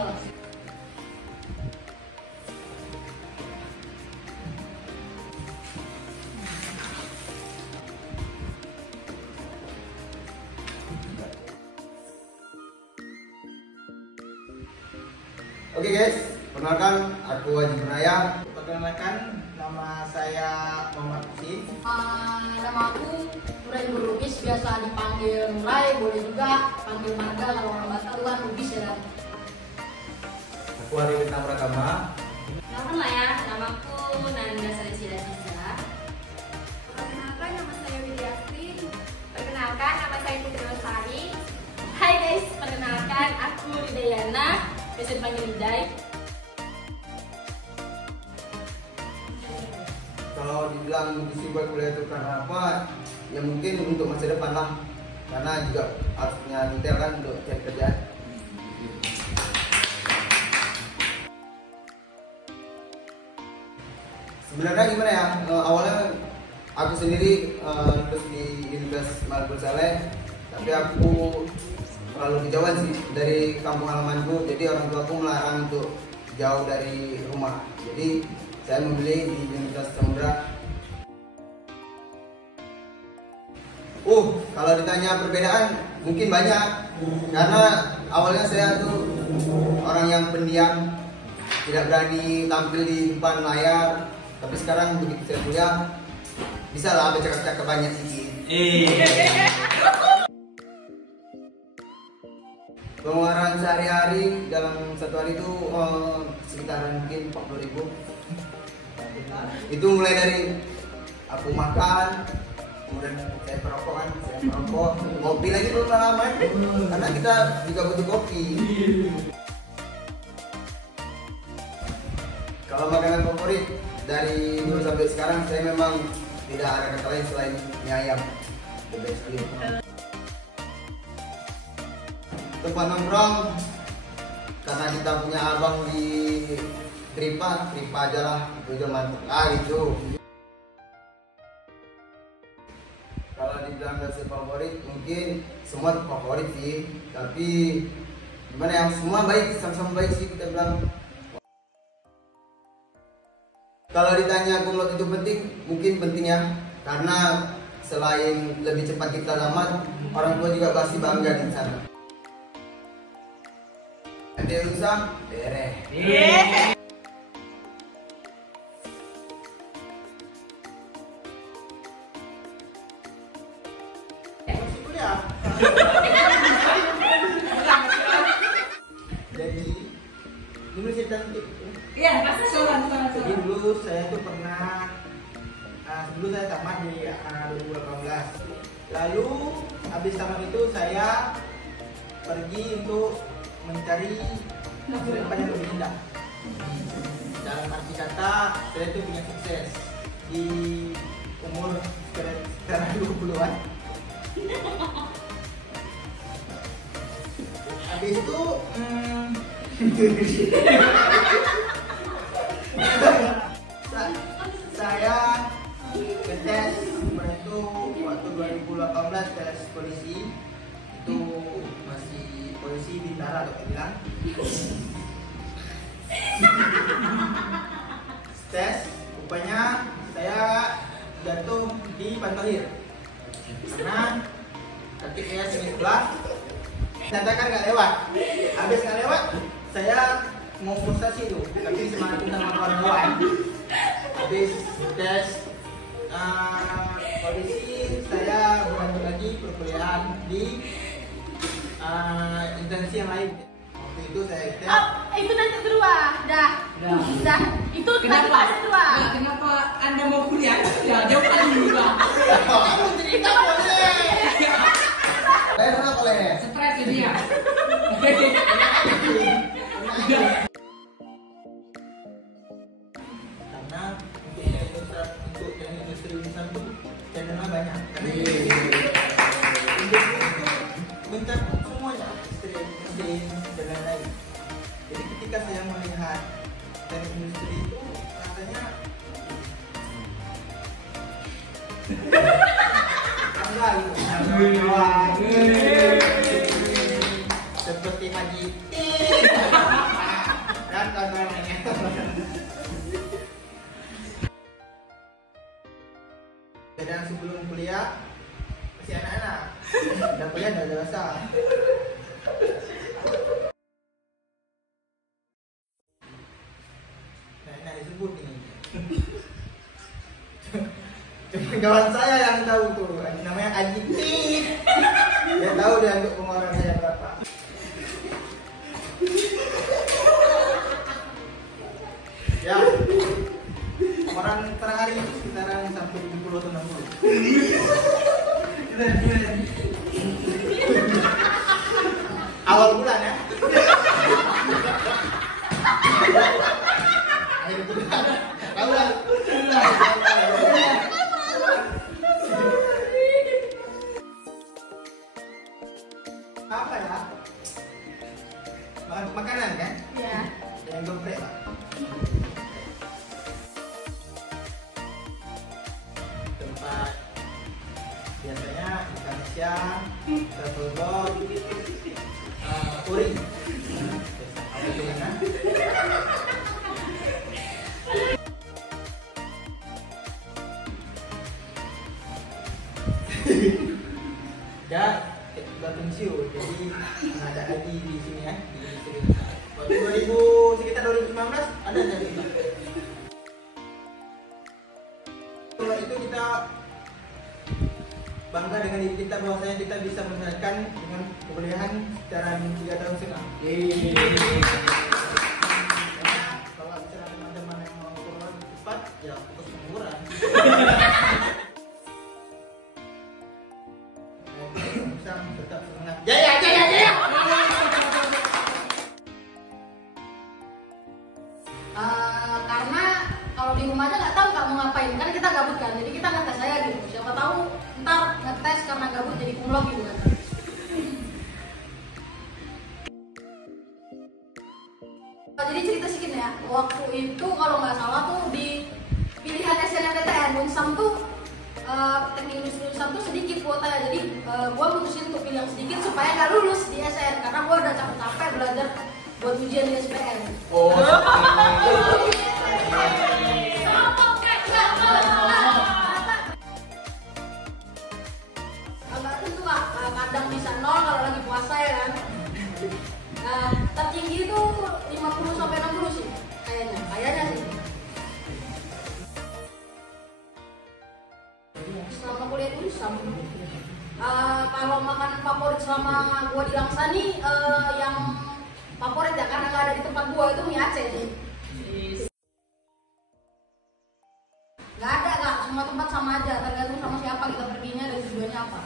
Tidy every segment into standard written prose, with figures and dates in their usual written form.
Oke guys, perkenalkan aku Haji Bernaya. Perkenalkan, nama saya Muhammad Husin. Nama aku Nurai Lubis, biasa dipanggil Nurai, boleh juga panggil Marga kalau orang Batak itu kan Lubis ya. Aku Arifin Pratama. Kenalkan lah ya, namaku Nanda Salesida Tiza. Perkenalkan, nama saya Widiastri. Perkenalkan, nama saya Putri Lestari. Hai guys, perkenalkan aku Ridayana, biasa dipanggil Ridai. Kalau dibilang musibah kuliah itu karena apa? Ya mungkin untuk masa depan lah. Karena juga harus punya detail kan untuk cari kerjaan. Sebenarnya gimana ya? Awalnya aku sendiri lulus di Universitas Malbul Saleh, tapi aku terlalu kejauhan sih dari kampung halamanku. Jadi orang tuaku melarang untuk jauh dari rumah. Jadi saya memilih di Universitas Samudra. Kalau ditanya perbedaan mungkin banyak, karena awalnya saya tuh orang yang pendiam, tidak berani tampil di depan layar. Tapi sekarang begitu saya kuliah, bisa lah bercakap-cakap banyak sedikit. Pengeluaran sehari-hari dalam satu hari itu sekitaran mungkin 40.000. Itu mulai dari aku makan, kemudian saya perokok kan, ngopi lagi belum lama, karena kita juga butuh kopi. Kalau makanan favorit dari dulu sampai sekarang, saya memang tidak ada kata lain selain mie ayam. The best deal. Tempat nongkrong, karena kita punya abang di Tripa aja lah, itu udah mantap gitu. Kalau dibilang rasa favorit, mungkin semua favorit sih, tapi gimana ya, semua baik, sama-sama baik sih kita bilang. Kalau ditanya kumlot itu penting, mungkin penting ya, karena selain lebih cepat kita tamat, orang tua juga pasti bangga di sana. Ada urusan, beres. Jadi dulu saya cantik. Iya, pasti seorang. Jadi dulu saya tuh pernah dulu saya tamat di 2018. Lalu habis tamat itu saya pergi untuk mencari masa depan yang lebih indah. Dalam arti kata, saya tuh punya sukses di umur sekarang 20-an. Habis itu saya ke tes itu waktu 2018, tes polisi. Itu masih polisi bintara atau bilang tes, rupanya saya jatuh di Pantohir karena kaki saya sini sebelah. Ternyata kan nggak lewat. Habis nggak lewat, saya mau frustasi tuh, tapi semangat sama kawan-kawan. Habis tes polisi, saya berlanjut lagi perkuliahan di instansi yang lain. Waktu itu saya tes. Itu nanti kedua, dah. Itu Kenapa? kedua. Kenapa Anda mau kuliah? Ya, jauh kali juga. Kita boleh. Saya pernah boleh. Stres ini ya. Karena untuk industri insan itu channelnya banyak. Industri itu mencakup semuanya, mesin dan lain-lain. Jadi ketika saya melihat teknik industri itu rasanya bangga gitu. Seperti Haji. kan kawan-kawan lainnya. Dan sebelum kuliah masih anak-anak, udah kuliah udah dewasa. Nah disebut ini. Cuma kawan saya yang tahu tuh, namanya Aji. Dia tahu dia untuk pengeluaran saya berapa. Ya, orang per hari itu sekitaran sampai 70 atau 60. Awal bulan ya. Akhir bulan. Tahu lah. Apa ya? Makanan kan? Iya. Yang geprek lah. Tempat biasanya makan siang, travel box, touring. Apa itu kan? Ya, udah pensiun, jadi ada lagi di sini ya, di sini. Waktu 2000 sekitar 2019 ada jadi. Kalau itu kita bangga dengan diri kita bahwasanya kita bisa menyelesaikan dengan kuliahan secara 3 tahun setengah. Kalau misalnya teman-teman yang mau keluar cepat, ya fokus pengangguran. Tetap semangat. Jaya, jaya, jaya. Karena kalau di rumah aja nggak tahu kamu ngapain, kan kita gabut kan, jadi kita ngetes aja gitu. Siapa tahu ntar ngetes karena gabut jadi kumlot gitu kan. Jadi cerita sedikit ya, waktu itu kalau nggak salah tuh di pilihan SNMPTN Unsam tuh teknik industri Unsam tuh sedikit kuotanya, jadi gue mutusin untuk pilih yang sedikit supaya nggak lulus di SN karena gue udah capek-capek belajar buat ujian di SPM. Oh, Agak tentu kak, kadang bisa 0 kalau lagi puasa ya kan. Tertinggi itu 50 sampai 60 sih kayaknya sih. Selama kuliah dulu sama. Kalau makanan favorit selama gua di Langsani yang favorit ya karena nggak ada di tempat gua itu mie Aceh sih. Nggak ada kak, semua tempat sama aja tergantung sama siapa kita perginya dan tujuannya apa.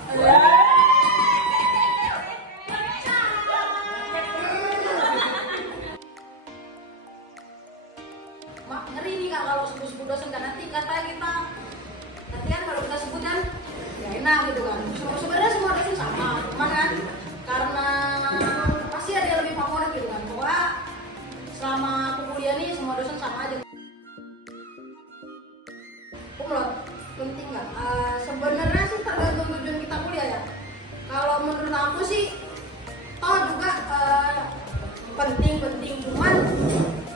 Ngeri nih kak kalau sebut-sebut dosen kan nanti katanya kita nanti kan kalau kita sebut kan ya enak gitu kan. Sebenarnya semua dosen sama, cuman kan karena pasti ada yang lebih favorit gitu kan. Pokoknya selama aku kuliah nih semua dosen sama aja. Kumlot penting nggak? Sebenarnya sih tergantung tujuan kita kuliah ya. Kalau menurut aku sih toh juga penting cuman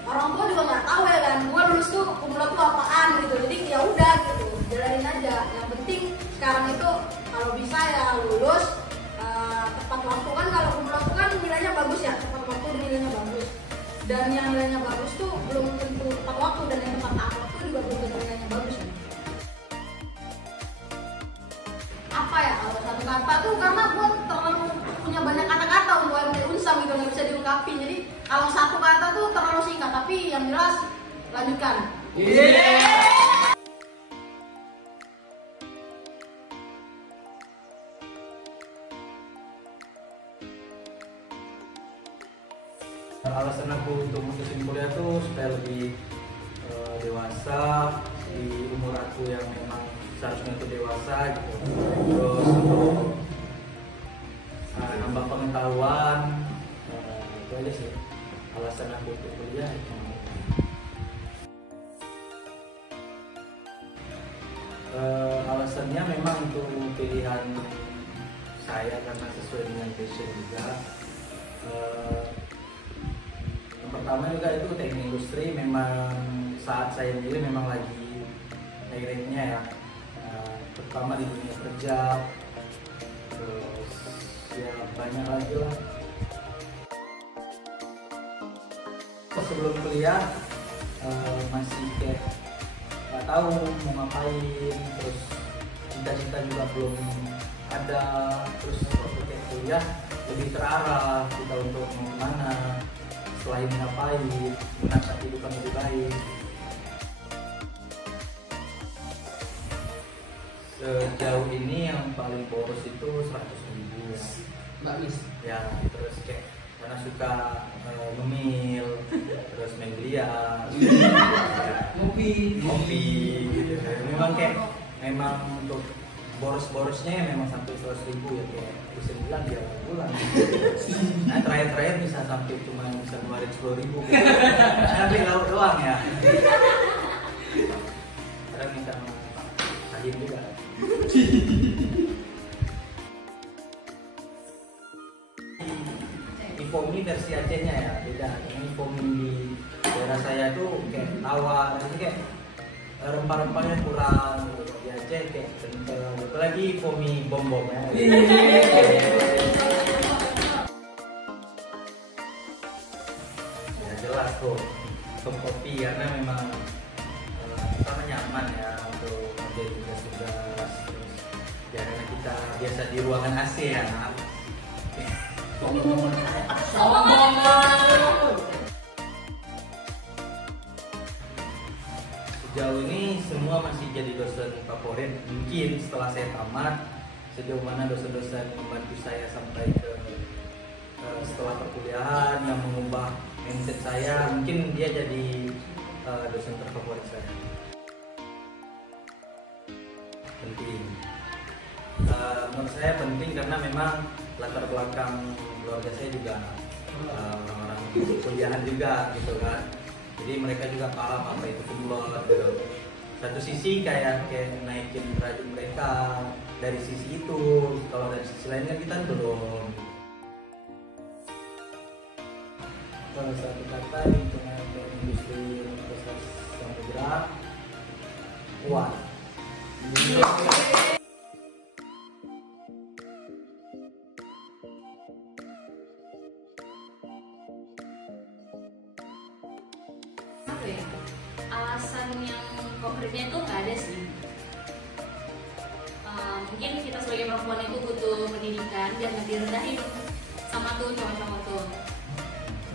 orang tua juga nggak tahu ya kan. Gua lulus tuh kumlot tuh apaan gitu. Jadi ya udah gitu, jalanin aja. Yang penting sekarang itu kalau bisa ya lulus tepat waktu kan. Kalau kumlot tuh kan nilainya bagus ya, tepat waktu dan nilainya bagus. Dan yang nilainya bagus tuh belum tentu tepat waktu, dan yang tepat waktu juga belum tentu nilainya bagus ya. Apa ya kalau satu kata tuh karena gue terlalu punya banyak kata-kata untuk MT Unsam gitu, nggak bisa diungkapin. Jadi kalau satu kata tuh terlalu singkat, tapi yang jelas lanjutkan. Alasan aku untuk mutusin kuliah tuh supaya lebih dewasa di umur aku yang memang seharusnya itu dewasa gitu. Terus untuk nambah pengetahuan, itu aja sih alasan aku untuk kuliah. Alasannya memang untuk pilihan saya karena sesuai dengan passion juga. Yang pertama juga itu teknik industri, memang saat saya milih memang lagi high-rate-nya ya, terutama di dunia kerja. Terus ya banyak lagi lah. Sebelum kuliah masih kayak nggak tahu mau ngapain, terus cita-cita juga belum ada. Terus waktu kayak kuliah lebih terarah kita untuk mau kemana, setelah ini ngapain, menata kehidupan lebih baik. Sejauh ini yang paling boros itu 100.000 Mbak Miss. ya. Terus kayak karena suka ngemil, terus main biliar, Ngopi. gitu. Memang untuk boros-borosnya memang sampai 100.000 ya, kayak bisa bilang dia bulan. Nah terakhir bisa sampai cuma bisa ngeluarin 10.000 tapi lauk doang ya. Kadang minta tajam juga. Infomi versi Acehnya ya beda. Infomi di daerah saya tuh kayak tawar, jadi kayak rempah-rempahnya kurang. Di Aceh kayak kental, apalagi infomi bom-bom ya. Ya jelas tuh kopi karena memang pertama nyaman ya untuk menjadi tugas-tugas. Terus ya karena kita biasa di ruangan AC ya. Sejauh ini semua masih jadi dosen favorit. Mungkin setelah saya tamat, sejauh mana dosen-dosen membantu saya sampai ke setelah perkuliahan yang mengubah mindset saya, mungkin dia jadi dosen terfavorit saya. Penting. Menurut saya penting karena memang latar belakang keluarga saya juga orang-orang kuliahan juga gitu kan. Jadi mereka juga paham apa itu kumlot gitu. Satu sisi kayak naikin derajat mereka dari sisi itu. Kalau dari sisi lain kan kita belum. Kalau satu kata di tengah industri proses yang bergerak kuat. Alasan yang konkretnya itu nggak ada sih. Mungkin kita sebagai perempuan itu butuh pendidikan, jangan direndahin sama tuh cowok-cowok tuh.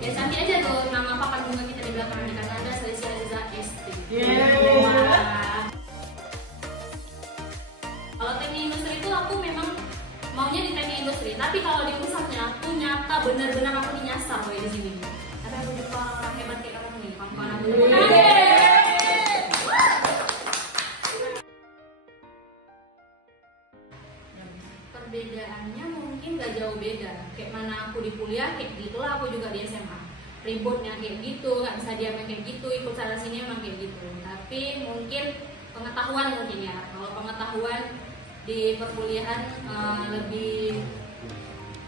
Ya cantik aja tuh nama papan bunga kita di belakang karena ada Selesai Aziza ST. Kalau teknik industri itu aku memang maunya di teknik industri, tapi kalau di pusatnya aku nyata bener-bener aku dinyasar kayak di sini. Tapi aku juga orang hebat kayak kamu nih, kawan aku. Perbedaannya mungkin gak jauh beda. Kayak mana aku di kuliah kayak gitulah aku juga di SMA. Ributnya kayak gitu, nggak bisa diam kayak gitu, ikut sana sini emang kayak gitu. Tapi mungkin pengetahuan mungkin ya. Kalau pengetahuan di perkuliahan lebih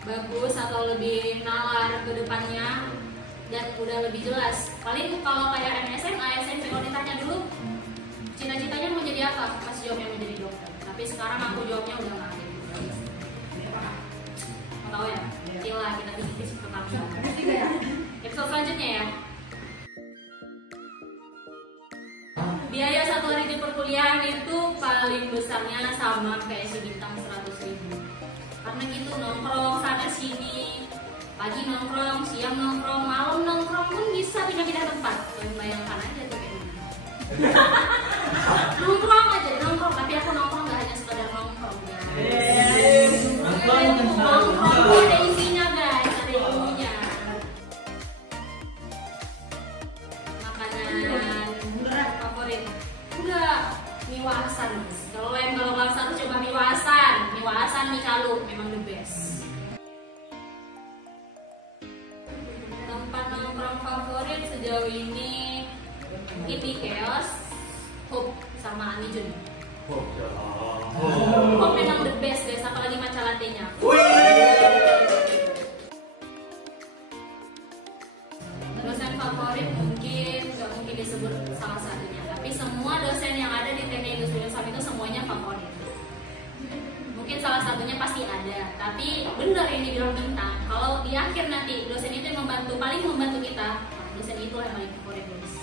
bagus atau lebih nalar ke depannya dan udah lebih jelas. Paling kalau kayak SMA, SMP kalau ditanya dulu cita-citanya mau jadi apa? Pas jawabnya mau jadi dokter. Tapi sekarang aku jawabnya udah nggak kayak gitu. Mau tahu ya? Gila, kita bisnis pertama. Episode selanjutnya ya. Biaya satu hari di perkuliahan itu paling besarnya sama kayak si bintang 100.000. Karena gitu nongkrong sana sini, pagi nongkrong, siang nongkrong, malam nongkrong pun bisa pindah-pindah tempat. Bayangkan aja tuh kayak gimana. Nongkrong aja, nongkrong. Tapi aku nongkrong nggak hanya sekedar nongkrong guys. Nongkrong ada isinya guys, ada ilmunya. Makanan favorit enggak, mie wasan mas. Kalau harus coba mie wasan, mie calu memang the best. Tempat nongkrong favorit sejauh ini Iti Chaos, Hope sama Anijun. Hope memang the best guys, apalagi matcha latte-nya. Dosen favorit favorit mungkin nggak mungkin disebut salah satunya, tapi semua dosen yang ada di Teknik Industri Ilham itu semuanya favorit. Mungkin salah satunya pasti ada, tapi benar ini bilang Bintang, kalau di akhir nanti dosen itu yang paling membantu kita, dosen itu yang paling favorit guys.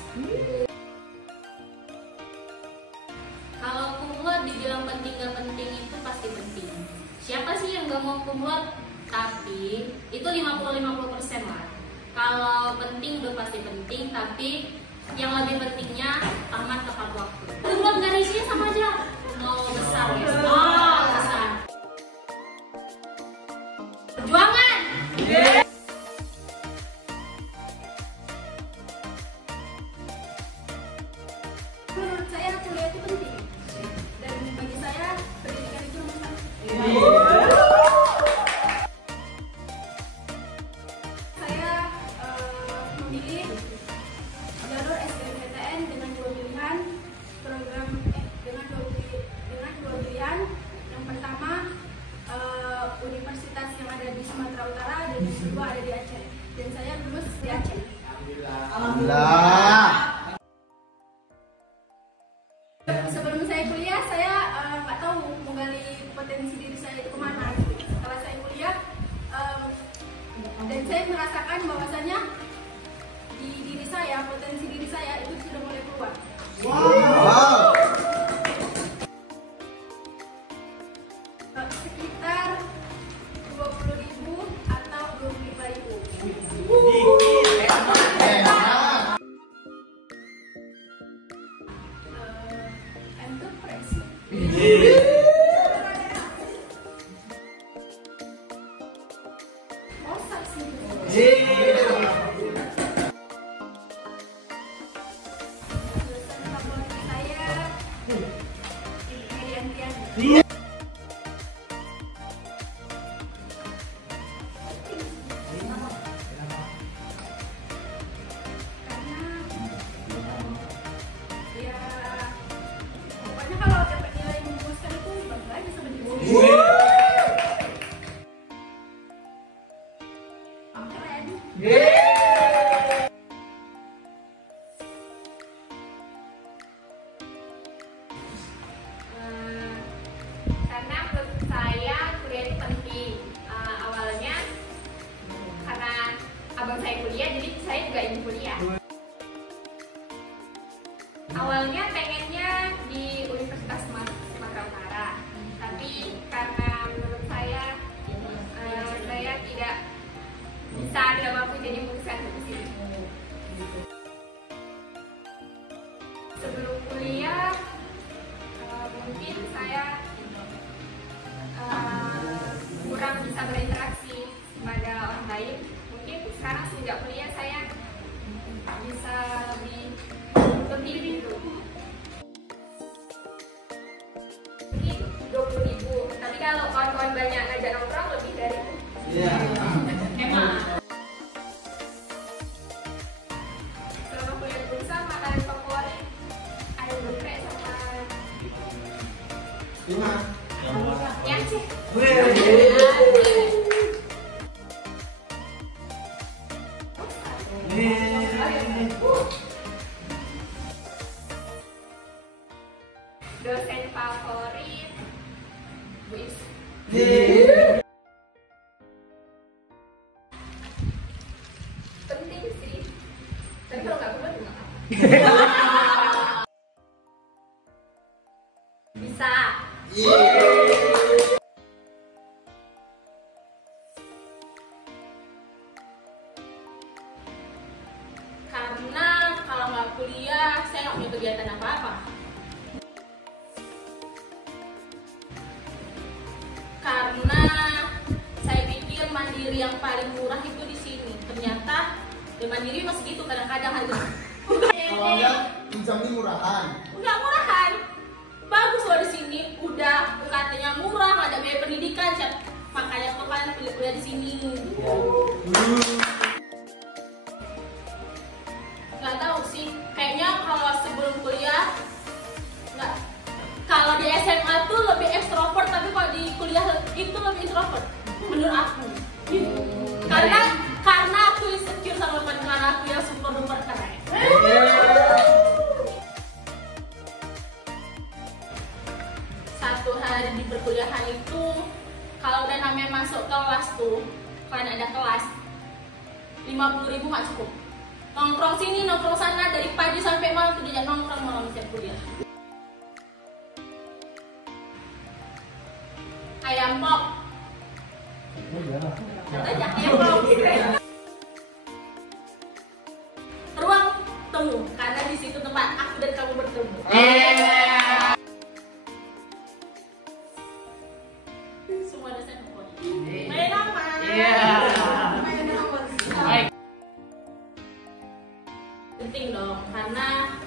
Kalau kumlot dibilang penting gak penting itu pasti penting. Siapa sih yang gak mau kumlot? Tapi itu 50-50% lah. Kalau penting udah pasti penting, tapi yang lebih pentingnya tamat tepat waktu. Kumlot gak isinya sama aja. Nol besar ya. Nol besar. Perjuangan. Menurut saya kuliah itu penting, dan bagi saya pendidikan itu nomor satu. Saya memilih jalur SBMPTN dengan dua pilihan program dengan dua pilihan. Yang pertama universitas yang ada di Sumatera Utara dan yang kedua ada di Aceh. Dan saya lulus di Aceh. Alhamdulillah. Sebelum saya kuliah, saya nggak tahu mau gali potensi diri saya itu kemana. Setelah saya kuliah, dan saya merasakan bahwasannya di diri saya, potensi diri saya itu sudah mulai keluar. Wow. Sekitar 20.000 atau 25.000. Enterprise. Osak sih. Dosen favorit saya Mediantian. Karena ya pokoknya kalau dapat nilai memuaskan itu bangga aja sama diri sendiri. Keren. Karena menurut saya kuliah itu penting. Awalnya karena abang saya kuliah, jadi saya juga ingin kuliah. Awalnya pengennya di Universitas Sumatera Utara, tapi karena menurut saya tidak bisa, tidak mampu, jadi memutuskan untuk sini. Sebelum kuliah mungkin saya kurang bisa berinteraksi pada orang lain. Mungkin sekarang sejak kuliah saya bisa lebih berdiri itu. Mungkin 20.000, tapi kalau kawan-kawan banyak ngajak nongkrong lebih dari itu. Emang. Selama kuliah di Bursa, makanan favorit ayam geprek sama yang sih. Dosen favorit Bu Is. Penting sih, tapi kalau nggak kuliah juga nggak apa. Bisa. Karena kalau nggak kuliah, saya nggak punya kegiatan apa-apa. Karena saya pikir mandiri yang paling murah itu di sini. Ternyata di mandiri masih gitu kadang-kadang harga. Kalau enggak, pinjam ini murahan. Nggak murahan. Bagus loh di sini. Udah UKT-nya murah, nggak ada biaya pendidikan. Makanya kok kalian pilih kuliah di sini. Nggak tahu sih. Kayaknya kalau sebelum kuliah nggak. Kalau di SMA tuh lebih ekstrovert, tapi kalau di kuliah itu lebih introvert. Menurut aku. Karena aku insecure sama teman aku yang super duper keren. nongkrong sini nongkrong sana dari pagi sampai malam tuh diajak nongkrong malam setiap kuliah. Ayam pop. Aja ayam pop. Ruang temu karena di situ tempat aku dan kamu bertemu. Semua dosen main apa? Main apa? Penting dong, karena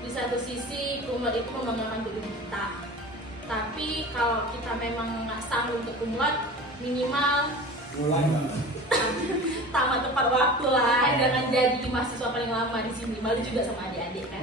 di satu sisi kumlot itu membanggakan diri kita. Tapi kalau kita memang nggak sanggup untuk kumlot, minimal tamat tepat waktu lah. Jangan jadi mahasiswa paling lama di sini, malu juga sama adik-adik kan.